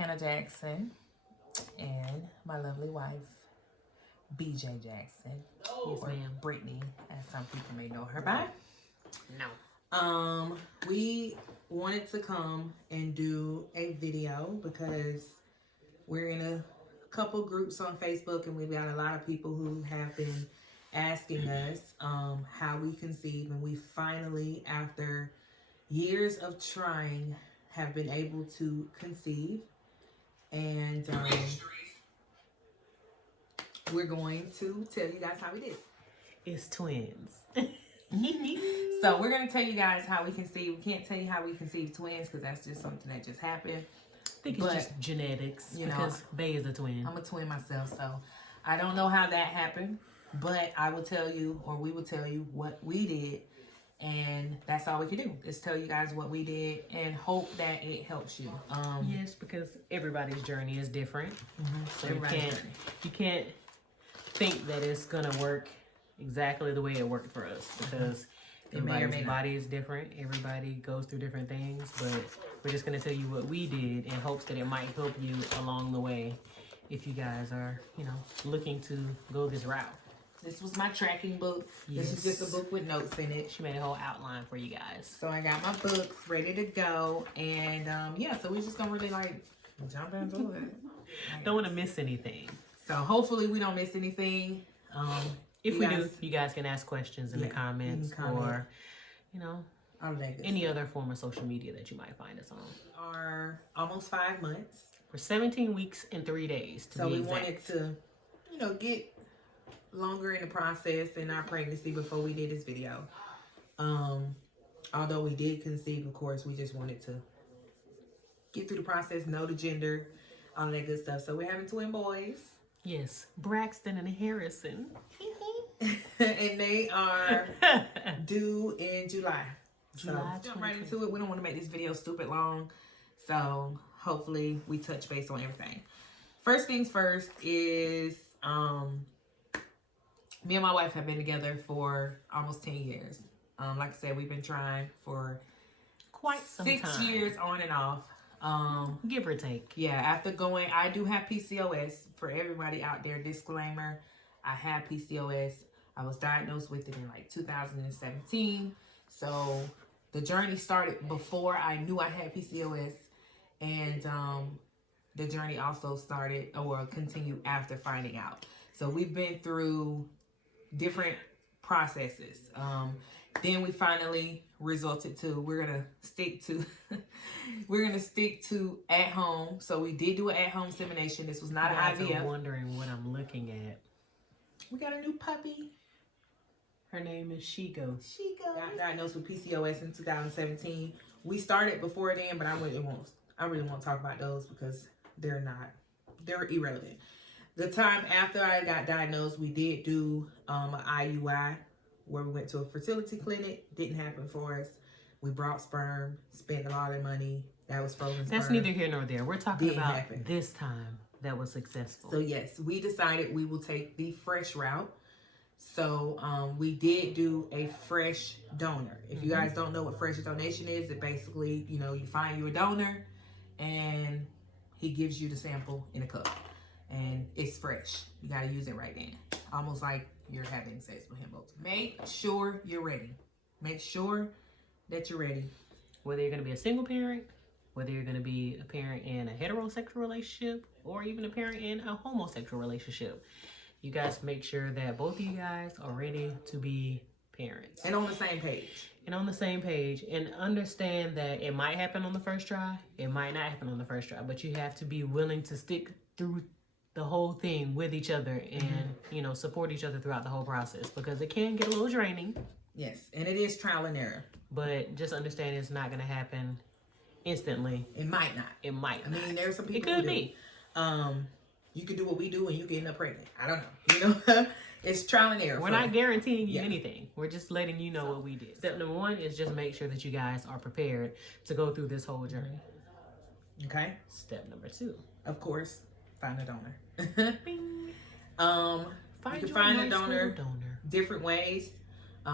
Hannah Jackson, and my lovely wife, BJ Jackson. Yes, ma'am. Brittany, as some people may know her by. No. We wanted to come and do a video because we're in a couple groups on Facebook, and we've got a lot of people who have been asking us how we conceive, and we finally, after years of trying, have been able to conceive. And we're going to tell you guys how we did. It's twins. So we're going to tell you guys how we conceive. We can't tell you how we conceive twins because that's just something that just happened. I think it's just genetics, because Bay is a twin. I'm a twin myself, so I don't know how that happened, but I will tell you, or we will tell you what we did, and that's all we can do is tell you guys what we did and hope that it helps you. Yes, because everybody's journey is different, so you can't think that it's gonna work exactly the way it worked for us, because everybody's body is different. Everybody goes through different things, but we're just going to tell you what we did in hopes that it might help you along the way if you guys are, looking to go this route. This was my tracking book. Yes. This is just a book with notes in it. She made a whole outline for you guys. So I got my books ready to go, and so we're just going to really jump into it. Don't want to miss anything. So hopefully we don't miss anything. If we do, you guys can ask questions in the comments or, any other form of social media that you might find us on. Are almost 5 months. For 17 weeks and 3 days to be exact. So we wanted to, get longer in the process in our pregnancy before we did this video. Although we did conceive, of course, we just wanted to get through the process, know the gender, all that good stuff. So we're having twin boys. Yes, Braxton and Harrison. And they are due in July. So jump right into it. We don't want to make this video stupid long. So hopefully we touch base on everything. First things first is me and my wife have been together for almost 10 years. Like I said, we've been trying for quite some time. 6 years on and off. Give or take. Yeah, after going, I do have PCOS. For everybody out there, disclaimer, I have PCOS. I was diagnosed with it in 2017. So the journey started before I knew I had PCOS. And the journey also started or continued after finding out. So we've been through different processes. Then we finally resulted to, we're gonna stick to at home. So we did do an at home insemination. This was not an IVF. I'm wondering what I'm looking at. We got a new puppy. Her name is Shigo. Got diagnosed with PCOS in 2017. We started before then, but I really won't talk about those because they're irrelevant. The time after I got diagnosed, we did do an IUI where we went to a fertility clinic. Didn't happen for us. We brought sperm, spent a lot of money. That was frozen sperm. That's neither here nor there. We're talking about this time that was successful. So yes, we decided we will take the fresh route. So we did do a fresh donor. If you guys don't know what fresh donation is, it basically, you find you a donor and he gives you the sample in a cup. And it's fresh. You got to use it right then. Almost like you're having sex with him. Make sure you're ready. Make sure that you're ready. Whether you're going to be a single parent, whether you're going to be a parent in a heterosexual relationship, or even a parent in a homosexual relationship, you guys make sure that both of you guys are ready to be parents. And on the same page. And understand that it might happen on the first try. It might not happen on the first try. But you have to be willing to stick through the whole thing with each other and, support each other throughout the whole process. Because it can get a little draining. Yes, and it is trial and error. But just understand it's not going to happen instantly. It might not. I mean, there's some people it could be. You can do what we do and you can end up pregnant. I don't know. It's trial and error. We're not guaranteeing you anything. We're just letting you know what we did. Step number 1 is just make sure that you guys are prepared to go through this whole journey. Okay. Step number 2. Of course, find a donor. Bing. You can find a donor different ways.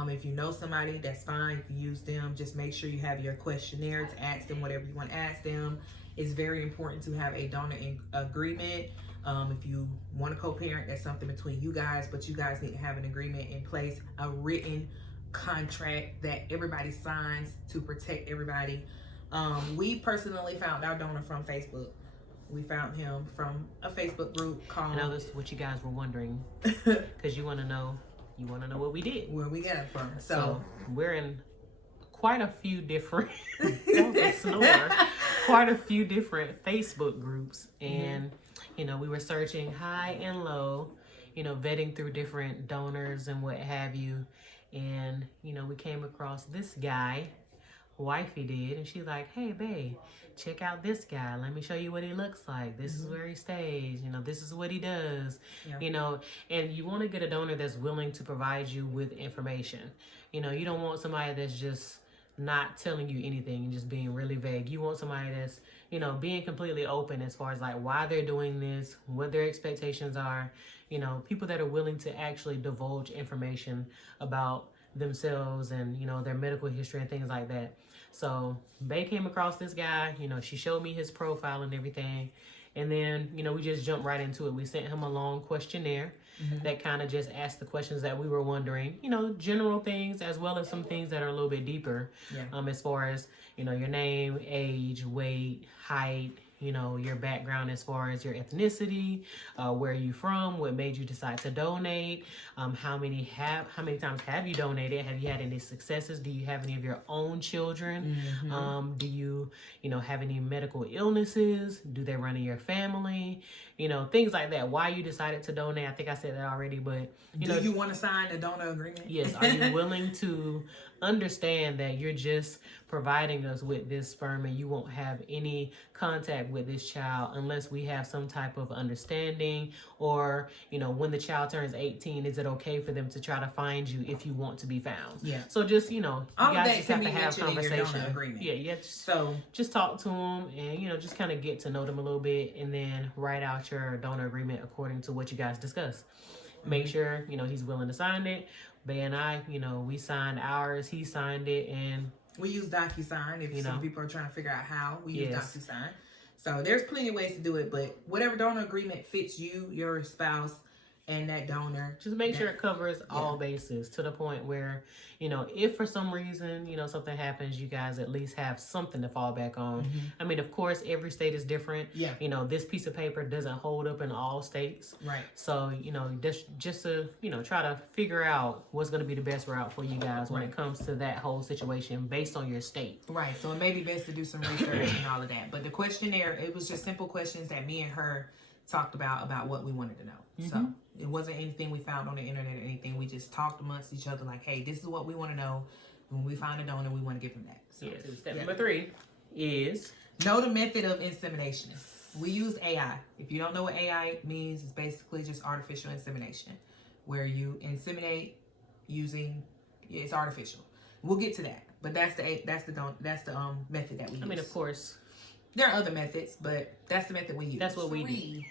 If you know somebody, that's fine. You can use them. Just make sure you have your questionnaire to ask them whatever you want to ask them. It's very important to have a donor agreement. If you want to co-parent, that's something between you guys, but you guys need to have an agreement in place, a written contract that everybody signs to protect everybody. We personally found our donor from Facebook. We found him from a Facebook group called... I know this is what you guys were wondering, because you want to know what we did. Where we got it from. So we're in quite a few different... that was a snore. Quite a few different Facebook groups. And, you know, we were searching high and low, you know, vetting through different donors and what have you. And, you know, we came across this guy, wifey did, and she's like, hey, babe, check out this guy. Let me show you what he looks like. This is where he stays. You know, this is what he does. Yeah. You know, and you want to get a donor that's willing to provide you with information. You know, you don't want somebody that's just not telling you anything and just being really vague. You want somebody that's, you know, being completely open as far as like why they're doing this, what their expectations are. You know, people that are willing to actually divulge information about themselves and, you know, their medical history and things like that. So Bay came across this guy, you know, she showed me his profile and everything. And then, you know, we just jumped right into it. We sent him a long questionnaire that kind of just asked the questions that we were wondering, you know, general things as well as some things that are a little bit deeper. As far as, you know, your name, age, weight, height, you know, your background as far as your ethnicity, where are you from, what made you decide to donate, how many times have you donated, have you had any successes, do you have any of your own children, do you know, have any medical illnesses, do they run in your family, you know, things like that, why you decided to donate. I think I said that already, but you know, do you want to sign a donor agreement? Yes. Are you willing to understand that you're just providing us with this sperm and you won't have any contact with this child unless we have some type of understanding, or, you know, when the child turns 18, is it okay for them to try to find you if you want to be found? So just, you know, you guys just have to have conversation. Just talk to them and, you know, just kind of get to know them a little bit and then write out your donor agreement according to what you guys discuss. Make sure, you know, he's willing to sign it. Bay and I, you know, we signed ours, he signed it, and we use DocuSign if some people are trying to figure out how. We use DocuSign. So there's plenty of ways to do it, but whatever donor agreement fits you, your spouse, and that donor. Just make sure it covers all bases to the point where, you know, if for some reason, you know, something happens, you guys at least have something to fall back on. I mean, of course, every state is different. You know, this piece of paper doesn't hold up in all states. So, you know, just to, you know, try to figure out what's going to be the best route for you guys when it comes to that whole situation based on your state. So it may be best to do some research and all of that. But the questionnaire, it was just simple questions that me and her talked about what we wanted to know. So it wasn't anything we found on the internet or anything. We just talked amongst each other like, hey, this is what we want to know. When we find a donor, we want to give them that. So, step number 3 is know the method of insemination. We use AI. If you don't know what AI means, it's basically just artificial insemination, where you inseminate using it's artificial. We'll get to that, but that's the method that we use. I mean, of course, there are other methods, but that's the method we use. That's what we do.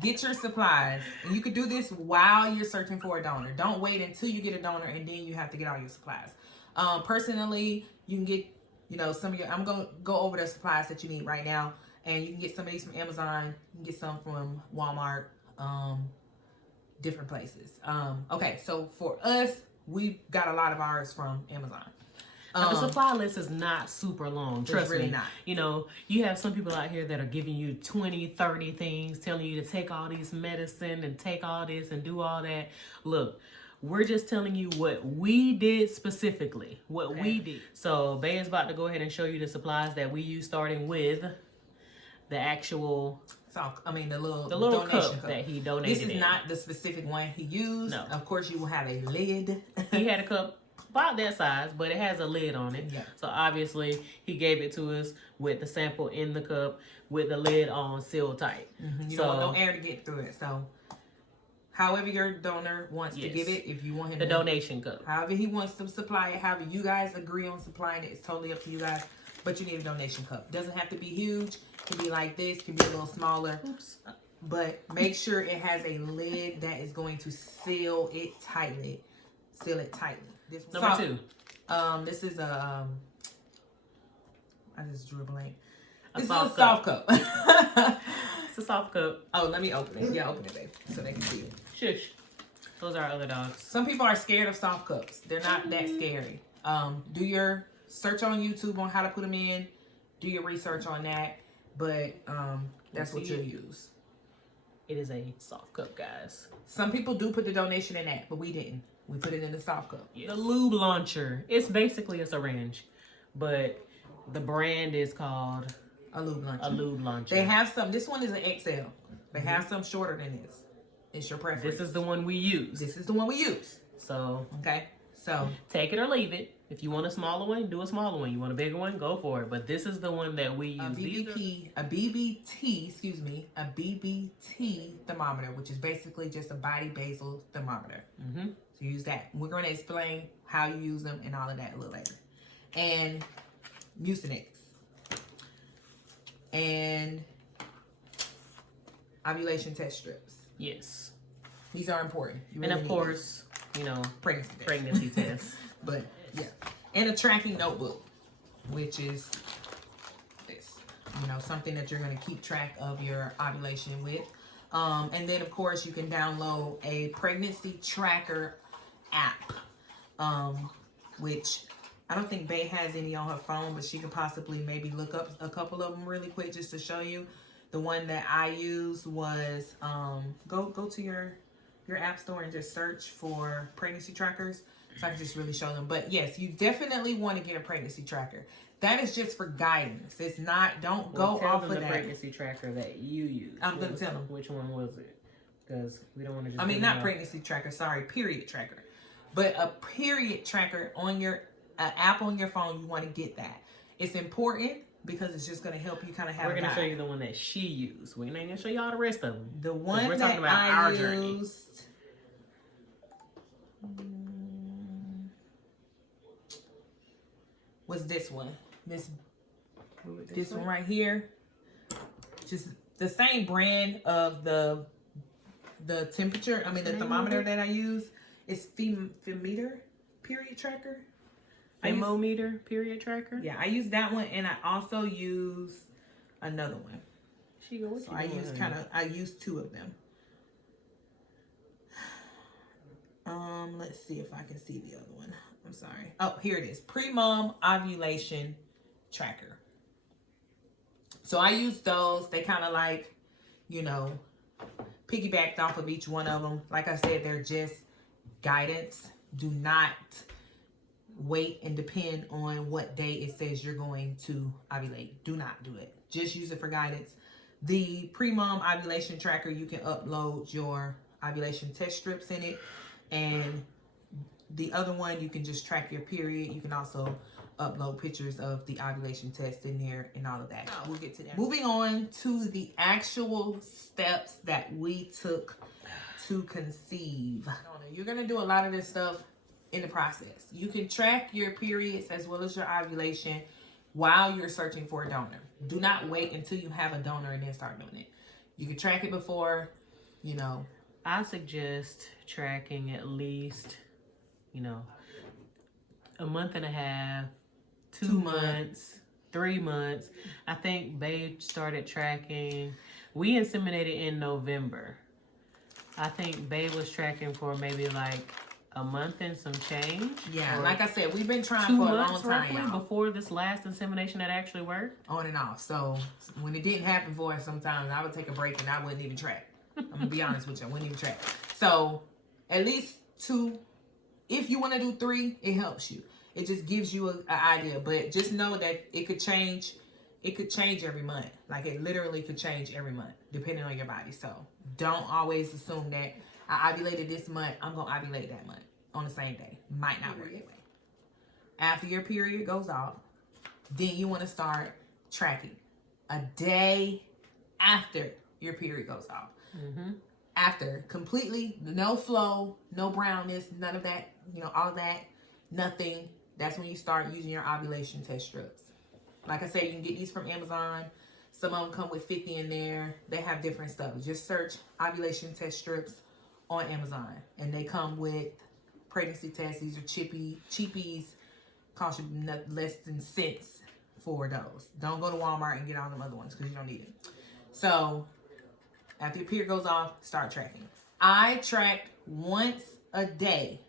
Get your supplies. And you could do this while you're searching for a donor. Don't wait until you get a donor and then you have to get all your supplies. Personally, you can get, you know, some of your, I'm going to go over the supplies that you need right now. And you can get some of these from Amazon. You can get some from Walmart, different places. Okay, so for us, we got a lot of ours from Amazon. Now, the supply list is not super long. Trust really me. Not. You know, you have some people out here that are giving you 20, 30 things, telling you to take all these medicine and take all this and do all that. Look, we're just telling you what we did specifically. We did. So, Bay is about to go ahead and show you the supplies that we use, starting with the actual... the little donation cup that he donated. This is not the specific one he used. No. Of course, you will have a lid. He had a cup about that size, but it has a lid on it. So obviously, he gave it to us with the sample in the cup with the lid on, sealed tight. You don't want no air to get through it. So, however your donor wants to give it, if you want him the donation cup, however he wants to supply it, however you guys agree on supplying it, it's totally up to you guys. But you need a donation cup. Doesn't have to be huge. Can be like this. Can be a little smaller. But make sure it has a lid that is going to seal it tightly. Seal it tightly. Number 2. This is a I just drew a blank. This is a soft cup. It's a soft cup. Oh, let me open it. Yeah, open it, babe, so they can see it. Shush. Those are our other dogs. Some people are scared of soft cups. They're not that scary. Do your search on YouTube on how to put them in. Do your research on that. But that's what you'll use. It is a soft cup, guys. Some people do put the donation in that, but we didn't. We put it in the soft cup. Yes. The lube launcher. It's basically a syringe, but the brand is called a lube launcher. A lube launcher. They have some. This one is an XL. They have some shorter than this. It's your preference. This is the one we use. This is the one we use. So okay. So take it or leave it. If you want a smaller one, do a smaller one. You want a bigger one, go for it. But this is the one that we use. A BBT thermometer, which is basically just a body basal thermometer. So use that. We're going to explain how you use them and all of that a little later. And Mucinex. And ovulation test strips. Yes. These are important. Really and of course, you know, pregnancy tests. But yeah. And a tracking notebook, which is this. You know, something that you're going to keep track of your ovulation with. And then, of course, you can download a pregnancy tracker app, which I don't think Bae has any on her phone, but she could possibly maybe look up a couple of them really quick just to show you. The one that I used was go to your app store and just search for pregnancy trackers, so I can just really show them. But yes, you definitely want to get a pregnancy tracker. That is just for guidance. It's not. Don't go off of that. The pregnancy tracker that you use. I'm gonna tell them which one was it, because we don't want to just. I mean, not pregnancy tracker. Sorry, period tracker. But a period tracker on your app on your phone. You want to get that. It's important because it's just going to help you kind of have. We're going to show you the one that she used. We ain't going to show you all the rest of them. The one we're that talking about I our used, journey. Was this one. This one right here. Just the same brand of the temperature. I mean the thermometer that I use. It's Femometer period tracker. Femometer period tracker? Yeah, I use that one, and I also use another one. I use two of them. Let's see if I can see the other one. I'm sorry. Oh, here it is. Pre-mom ovulation tracker. So I use those. They kind of like, you know, piggybacked off of each one of them. Like I said, they're just guidance. Do not wait and depend on what day it says you're going to ovulate. Do not do it. Just use it for guidance. The pre-mom ovulation tracker, you can upload your ovulation test strips in it. And the other one, you can just track your period. You can also upload pictures of the ovulation test in there and all of that. We'll get to that. Moving on to the actual steps that we took to conceive. You're going to do a lot of this stuff in the process. You can track your periods as well as your ovulation while you're searching for a donor. Do not wait until you have a donor and then start doing it. You can track it before, you know. I suggest tracking at least, you know, a month and a half, 2 months, 3 months. I think Babe started tracking. We inseminated in November. I think Babe was tracking for maybe like a month and some change. Yeah, like I said, we've been trying for a long time, y'all. Before this last insemination that actually worked. On and off. So when it didn't happen for us, sometimes I would take a break and I wouldn't even track. I'm gonna be honest with you, I wouldn't even track. So at least 2. If you want to do 3, it helps you. It just gives you an idea. But just know that it could change. It could change every month. Like it literally could change every month, depending on your body. So don't always assume that I ovulated this month, I'm gonna ovulate that month on the same day. Might not work that way. After your period goes off, then you want to start tracking a day after your period goes off. After completely, no flow, no brownness, none of that, you know, all of that, nothing. That's when you start using your ovulation test strips. Like I said, you can get these from Amazon. Some of them come with 50 in there. They have different stuff. Just search ovulation test strips on Amazon, and they come with pregnancy tests. These are cheapies, cost you less than cents for those. Don't go to Walmart and get all them other ones because you don't need it. So after your period goes off, start tracking. I tracked once a day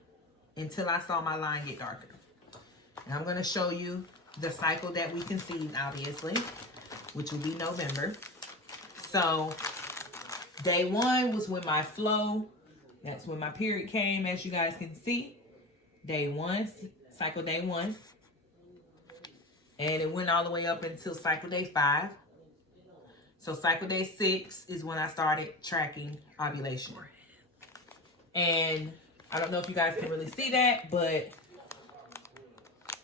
until I saw my line get darker. And I'm going to show you the cycle that we conceived, obviously, which will be November. So day 1 was when my flow, that's when my period came, as you guys can see. Day 1, cycle day 1. And it went all the way up until cycle day 5. So cycle day 6 is when I started tracking ovulation. And I don't know if you guys can really see that, but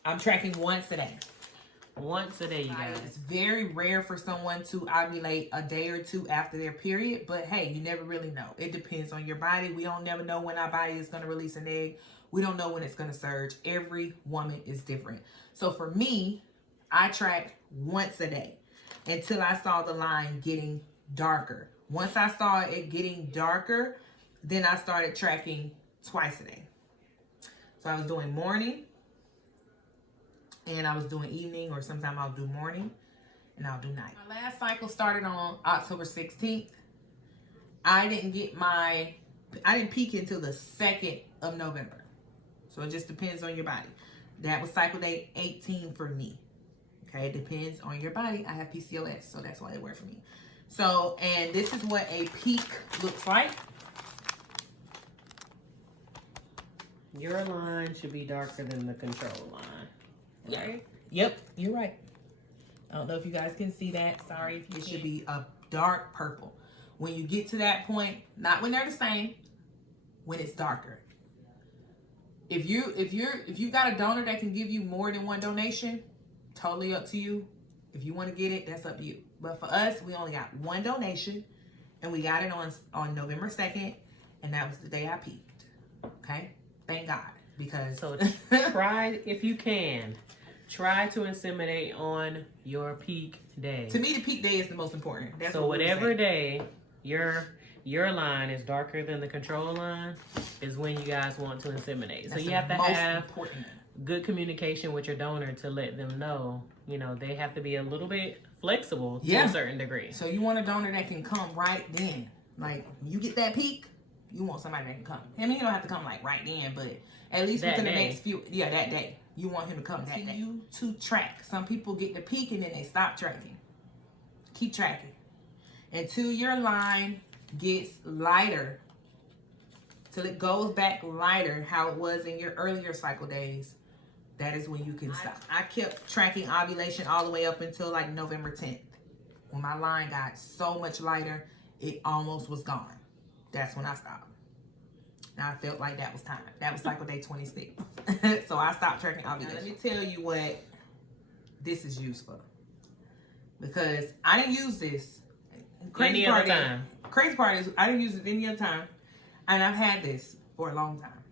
I'm tracking once a day. Once a day, you guys. It's very rare for someone to ovulate a day or two after their period, but hey, you never really know. It depends on your body. We don't never know when our body is going to release an egg. We don't know when it's going to surge. Every woman is different. So for me, I tracked once a day until I saw the line getting darker. Once I saw it getting darker, then I started tracking twice a day. So I was doing morning, and I was doing evening, or sometimes I'll do morning and I'll do night. My last cycle started on October 16th. I didn't peak until the 2nd of November. So it just depends on your body. That was cycle day 18 for me. Okay, it depends on your body. I have PCOS, so that's why it worked for me. So, and this is what a peak looks like. Your line should be darker than the control line. Right? Yep, you're right. I don't know if you guys can see that. Sorry. It should be a dark purple. When you get to that point, not when they're the same, when it's darker. If you got a donor that can give you more than one donation, totally up to you. If you want to get it, that's up to you. But for us, we only got one donation, and we got it on November 2nd, and that was the day I peaked. Okay? Thank God. Because so try, if you can, try to inseminate on your peak day. To me, the peak day is the most important. That's so whatever day your line is darker than the control line is when you guys want to inseminate. That's so you have to have important. Good communication with your donor to let them know, they have to be a little bit flexible to a certain degree. So you want a donor that can come right then. Like, you get that peak, you want somebody that can come. I mean, you don't have to come like right then, but at least within the next few, that day. You want him to come that day. You to track. Some people get the peak and then they stop tracking. Keep tracking until your line gets lighter, till it goes back lighter how it was in your earlier cycle days. That is when you can stop. I kept tracking ovulation all the way up until like November 10th. When my line got so much lighter, it almost was gone. That's when I stopped. Now I felt like that was time. That was cycle day 26. So I stopped tracking ovulation. Now, let me tell you what this is used for. Because I didn't use this. Any other time. Crazy part is I didn't use it any other time. And I've had this for a long time.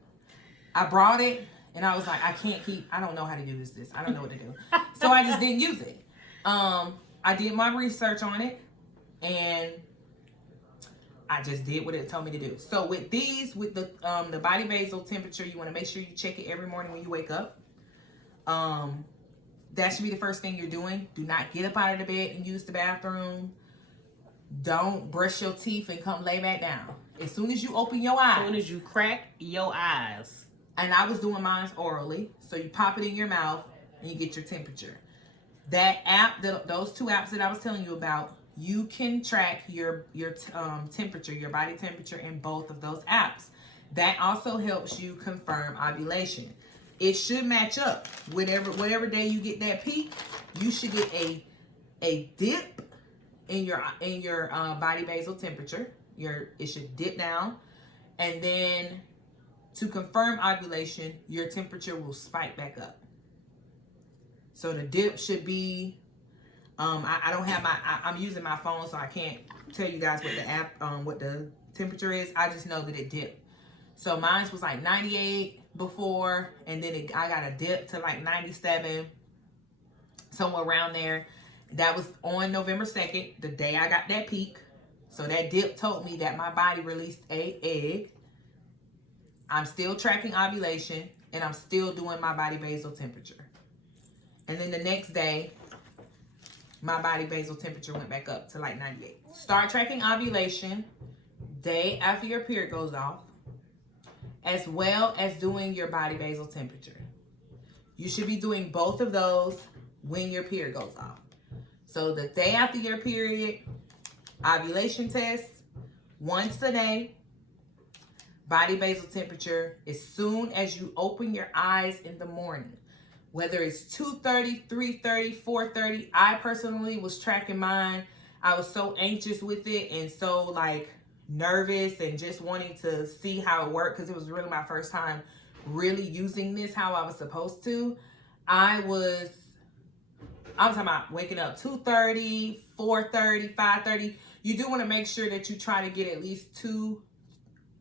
I brought it and I was like, I don't know how to use this. I don't know what to do. So I just didn't use it. I did my research on it and I just did what it told me to do. So with these, with the body basal temperature, you want to make sure you check it every morning when you wake up. That should be the first thing you're doing. Do not get up out of the bed and use the bathroom. Don't brush your teeth and come lay back down. As soon as you open your eyes. As soon as you crack your eyes. And I was doing mine orally. So you pop it in your mouth and you get your temperature. That app, those two apps that I was telling you about, you can track your temperature, your body temperature in both of those apps. That also helps you confirm ovulation. It should match up. Whatever day you get that peak, you should get a dip in your body basal temperature. It should dip down, and then to confirm ovulation, your temperature will spike back up. So the dip should be. I don't have I'm using my phone, so I can't tell you guys what the app, what the temperature is. I just know that it dipped. So mine was like 98 before, and then I got a dip to like 97, somewhere around there. That was on November 2nd, the day I got that peak. So that dip told me that my body released an egg. I'm still tracking ovulation, and I'm still doing my body basal temperature. And then the next day, my body basal temperature went back up to like 98. Start tracking ovulation day after your period goes off, as well as doing your body basal temperature. You should be doing both of those when your period goes off. So the day after your period, ovulation test, once a day, body basal temperature as soon as you open your eyes in the morning. Whether it's 2:30, 3:30, 4:30. I personally was tracking mine. I was so anxious with it and so like nervous and just wanting to see how it worked because it was really my first time really using this how I was supposed to. I'm talking about waking up 2:30, 4:30, 5:30. You do want to make sure that you try to get at least 2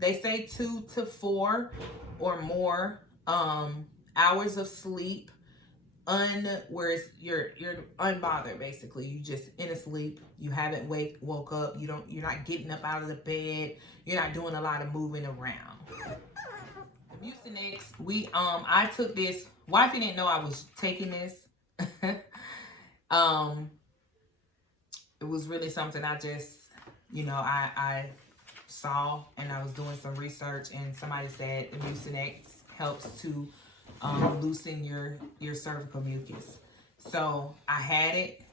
to 4 or more hours of sleep where you're unbothered basically. You just in a sleep. You haven't woke up. You're not getting up out of the bed. You're not doing a lot of moving around. Mucinex, I took this. Wifey didn't know I was taking this. It was really something I just, I saw, and I was doing some research, and somebody said the Mucinex helps to loosen your cervical mucus. So I had it,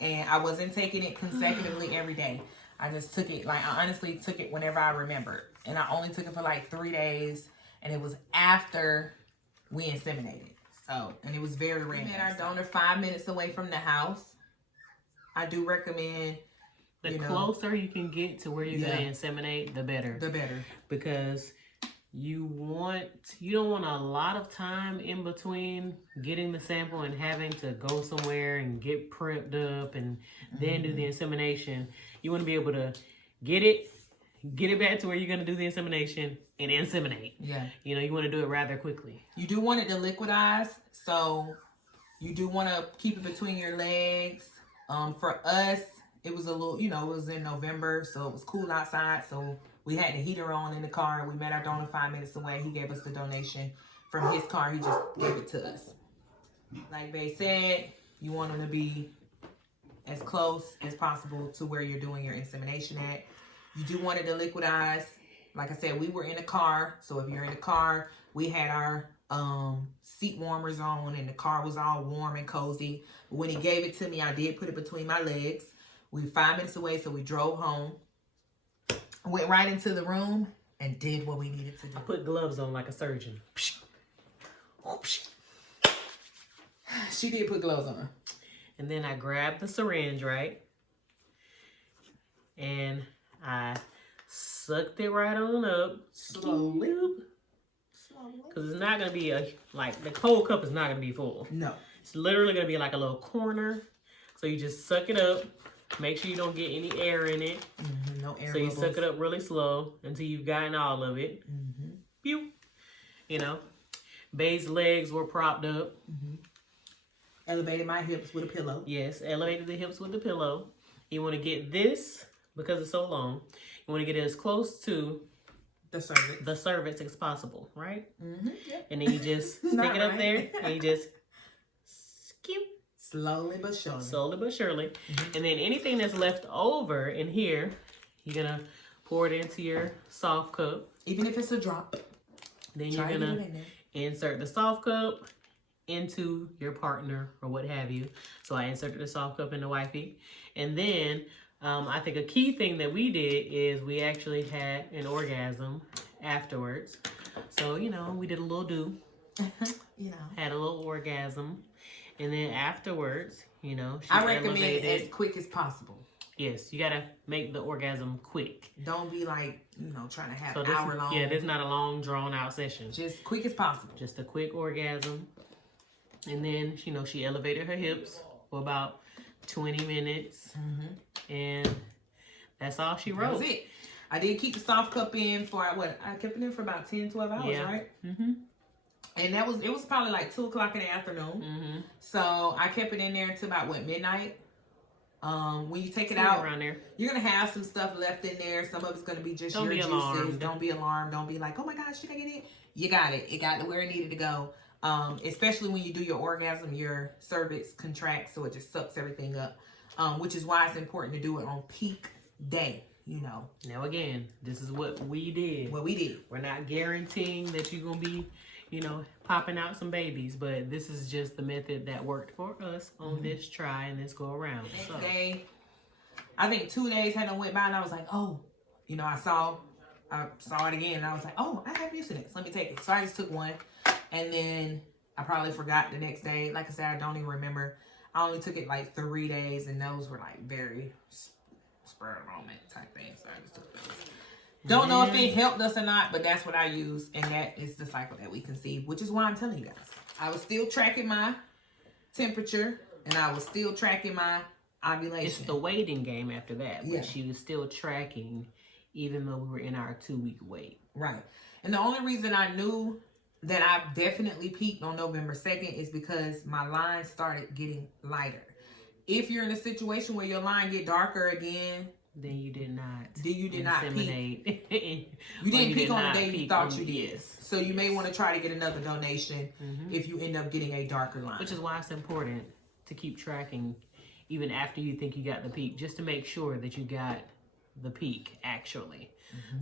and I wasn't taking it consecutively every day. I just took it, I honestly took it whenever I remembered, and I only took it for like 3 days, and it was after we inseminated. So, and it was very random. We had our donor 5 minutes away from the house. I do recommend the closer you can get to where you're going to inseminate, the better. The better. Because you don't want a lot of time in between getting the sample and having to go somewhere and get prepped up and then do the insemination. You want to be able to get it back to where you're going to do the insemination and inseminate. Yeah. You want to do it rather quickly. You do want it to liquidize, so you do want to keep it between your legs. For us, it was a little, it was in November, so it was cool outside, so we had the heater on in the car. We met our donor 5 minutes away. He gave us the donation from his car. He just gave it to us. Like they said, you want them to be as close as possible to where you're doing your insemination at. You do want it to liquidize. Like I said, we were in a car. So if you're in a car, we had our seat warmers on and the car was all warm and cozy. But when he gave it to me, I did put it between my legs. We were 5 minutes away, so we drove home. Went right into the room and did what we needed to do. I put gloves on like a surgeon. She did put gloves on. And then I grabbed the syringe, right? And I sucked it right on up. Slowly. Because it's not going to be the cold cup is not going to be full. No. It's literally going to be like a little corner. So you just suck it up. Make sure you don't get any air in it. No air So you bubbles. suck it up really slow until you've gotten all of it. Pew. Bay's legs were propped up. Elevated my hips with a pillow. Yes, elevated the hips with the pillow. You want to get this, because it's so long, you want to get it as close to the cervix as possible, right? Yep. And then you just stick it up there, and you just skew. Slowly but surely. Slowly but surely. And then anything that's left over in here, you're going to pour it into your soft cup. Even if it's a drop. Then you're going to insert the soft cup into your partner or what have you. So I inserted the soft cup into wifey. And then I think a key thing that we did is we actually had an orgasm afterwards. So, we did a little do. Had a little orgasm. And then afterwards, she I recommend it as quick as possible. Yes, you got to make the orgasm quick. Don't be trying to have hour long. Yeah, this is not a long, drawn-out session. Just quick as possible. Just a quick orgasm. And then, she elevated her hips for about 20 minutes. And that's all she wrote. That was it. I did keep the soft cup in for, I kept it in for about 10, 12 hours, right? And it was probably like 2 o'clock in the afternoon. So I kept it in there until about, midnight? When you take it out, around there, you're going to have some stuff left in there. Some of it's going to be just your juices. Alarmed. Don't be alarmed. Don't be like, oh my gosh, did I get it? You got it. It got to where it needed to go. Especially when you do your orgasm, your cervix contracts, so it just sucks everything up. which is why it's important to do it on peak day, you know. Now, again, this is what we did. We're not guaranteeing that you're going to be, you know, popping out some babies, but this is just the method that worked for us on this try and this go around. Next day, I think 2 days hadn't went by and I was like, oh, you know, I saw it again and I was like, oh, I have Mucinex. Let me take it. So I just took one and then I probably forgot the next day. Like I said, I don't even remember. I only took it like 3 days and those were like very spur of the moment type things. So I just took those. Don't know if it helped us or not, but that's what I use. And that is the cycle that we conceived, which is why I'm telling you guys. I was still tracking my temperature and I was still tracking my ovulation. It's the waiting game after that, but she was still tracking even though we were in our 2-week wait. Right. And the only reason I knew that I definitely peaked on November 2nd is because my line started getting lighter. If you're in a situation where your line get darker again, then you did not. Then you did not peak. You didn't peak on the day you thought you did. So you may want to try to get another donation if you end up getting a darker line. Which is why it's important to keep tracking even after you think you got the peak, just to make sure that you got the peak actually.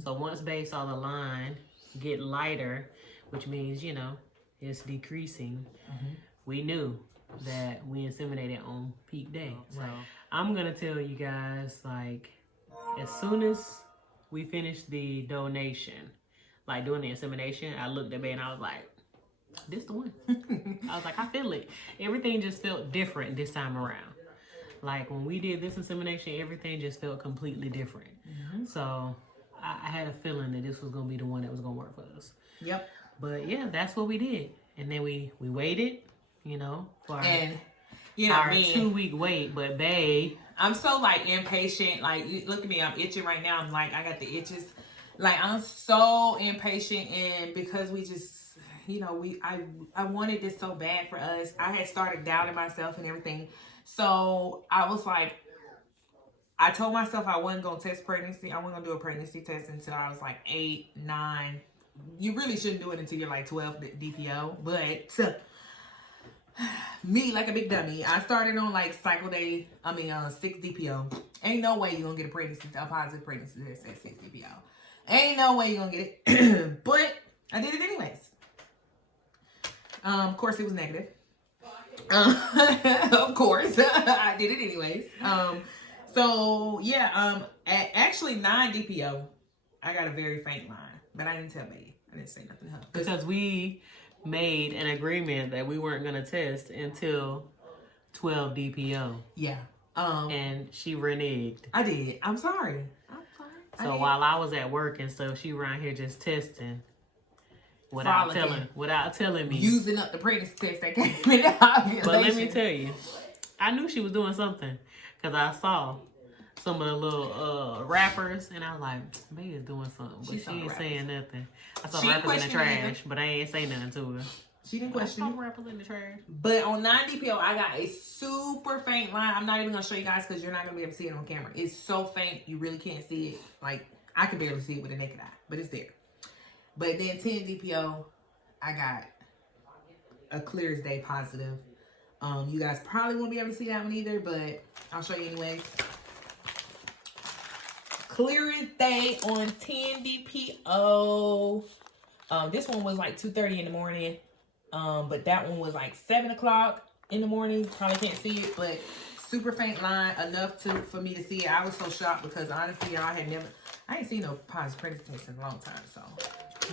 So once Bae saw the line get lighter, which means, you know, it's decreasing, we knew that we inseminated on peak day. So I'm going to tell you guys, like, as soon as we finished the donation, like doing the insemination, I looked at Bae and I was like, this the one. I was like, I feel it. Everything just felt different this time around. Like when we did this insemination, everything just felt completely different. So I had a feeling that this was going to be the one that was going to work for us. Yep. But yeah, that's what we did. And then we waited, you know, for our 2-week wait. But Bae, I'm so like impatient. Like, look at me, I'm itching right now. I'm like, I got the itches. Like, I'm so impatient, and because we just, you know, I wanted this so bad for us. I had started doubting myself and everything. So I was like, I told myself I wasn't gonna test pregnancy. I wasn't gonna do a pregnancy test until I was like 8, 9. You really shouldn't do it until you're like 12 DPO, but me, like a big dummy, I started on like cycle day, 6 DPO. Ain't no way you're gonna get a positive pregnancy test at 6 DPO. Ain't no way you're gonna get it. But I did it anyways. Of course it was negative. Of course, I did it anyways. So yeah, at actually 9 DPO, I got a very faint line. But I didn't tell Bae. I didn't say nothing to her. Because we made an agreement that we weren't going to test until 12 DPO. Yeah. And she reneged. I did. I'm sorry. So while I was at work and stuff, she around here just testing without telling me. Using up the pregnancy test that came in the ovulation. But let me tell you, I knew she was doing something because I saw some of the little rappers, and I was like, Bae is doing something, but she ain't saying nothing. I saw rappers in the trash, but I ain't say nothing to her. She didn't question it. Rappers in the trash. But on 9 DPO, I got a super faint line. I'm not even gonna show you guys because you're not gonna be able to see it on camera. It's so faint, you really can't see it. Like, I can barely see it with a naked eye, but it's there. But then 10 DPO, I got a clear as day positive. You guys probably won't be able to see that one either, but I'll show you anyways. Clear as day on 10 DPO. This one was like 2:30 in the morning. But that one was like 7 o'clock in the morning. Probably can't see it, but super faint line enough for me to see it. I was so shocked because honestly, I ain't seen no positive pregnancy test in a long time. So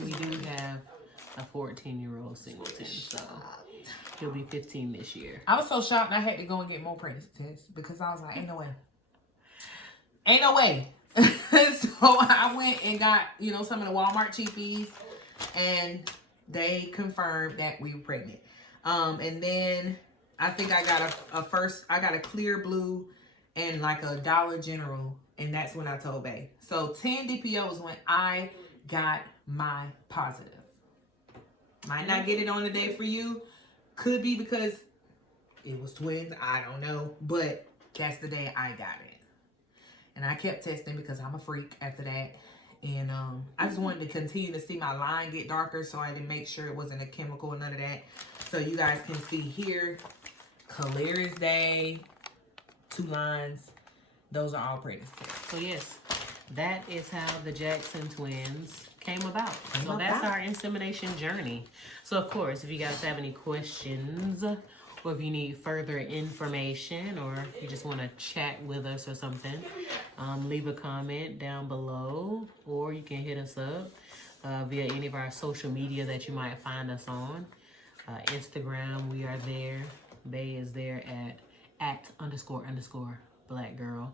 we do have a 14-year-old singleton, so he'll be 15 this year. I was so shocked I had to go and get more pregnancy tests because I was like, ain't no way. Ain't no way. So I went and got, you know, some of the Walmart cheapies, and they confirmed that we were pregnant. And then I think I got I got a clear blue and like a Dollar General, and that's when I told Bae. So 10 DPO is when I got my positive. Might not get it on the day for you. Could be because it was twins. I don't know. But that's the day I got it. And I kept testing because I'm a freak after that. And I just wanted to continue to see my line get darker, so I didn't make sure it wasn't a chemical or none of that. So you guys can see here, clear as day, 2 lines. Those are all pregnancy tests. So yes, that is how the Jackson twins came about. So that's our insemination journey. So of course, if you guys have any questions, or if you need further information, or you just want to chat with us or something, leave a comment down below, or you can hit us up via any of our social media that you might find us on. Instagram, we are there. Bay is there at __ black girl.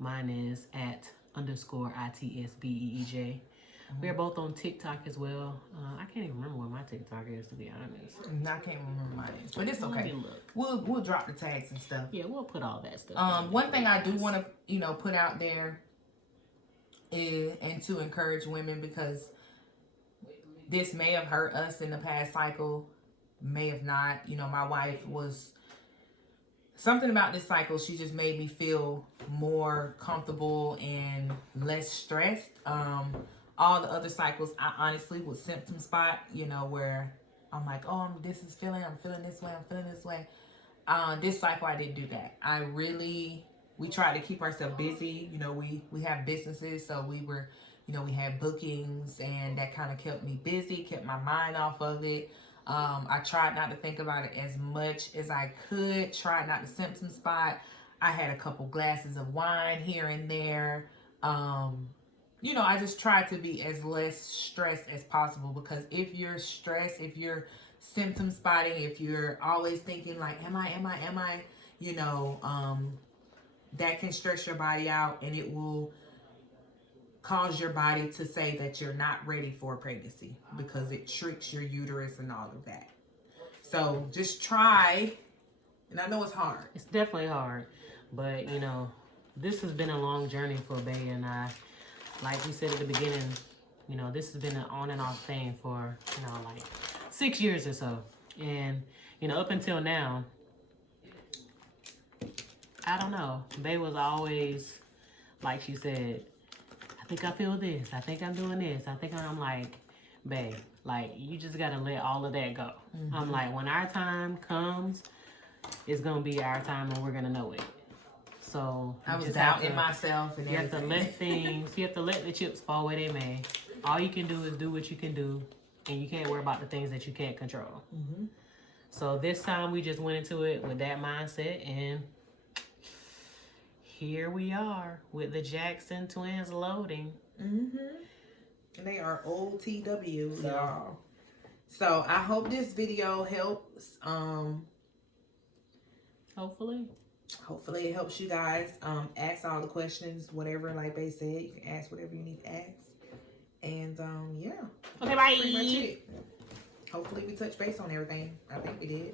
Mine is at _ITSBEEJ. We are both on TikTok as well. I can't even remember what my TikTok is, to be honest. I can't remember mine is, but it's okay. We'll drop the tags and stuff. Yeah, we'll put all that stuff. One thing I do want to put out there is, and to encourage women, because this may have hurt us in the past cycle, may have not. My wife was something about this cycle. She just made me feel more comfortable and less stressed. All the other cycles, I honestly would symptom spot, where I'm like, oh, I'm feeling this way, I'm feeling this way. This cycle, I didn't do that. We tried to keep ourselves busy. We have businesses, so we were, we had bookings, and that kind of kept me busy, kept my mind off of it. I tried not to think about it as much as I could, tried not to symptom spot. I had a couple glasses of wine here and there. I just tried to be as less stressed as possible, because if you're stressed, if you're symptom spotting, if you're always thinking like, am I, that can stress your body out, and it will cause your body to say that you're not ready for pregnancy, because it tricks your uterus and all of that. So just try, and I know it's hard. It's definitely hard, but this has been a long journey for Bay and I. Like we said at the beginning, this has been an on and off thing for, like 6 years or so. And, up until now, I don't know. Bay was always, like she said, I think I feel this. I think I'm doing this. I'm like, Bay, like, you just got to let all of that go. Mm-hmm. I'm like, when our time comes, it's going to be our time, and we're going to know it. So I was doubting myself, and you have to let the chips fall where they may. All you can do is do what you can do, and you can't worry about the things that you can't control. Mm-hmm. So this time we just went into it with that mindset, and here we are with the Jackson twins loading. Mm-hmm. And they are OTW, y'all. So I hope this video helps. Hopefully it helps you guys. Ask all the questions, whatever, like they said. You can ask whatever you need to ask. And yeah. Okay, bye. That's pretty much it. Hopefully we touched base on everything. I think we did.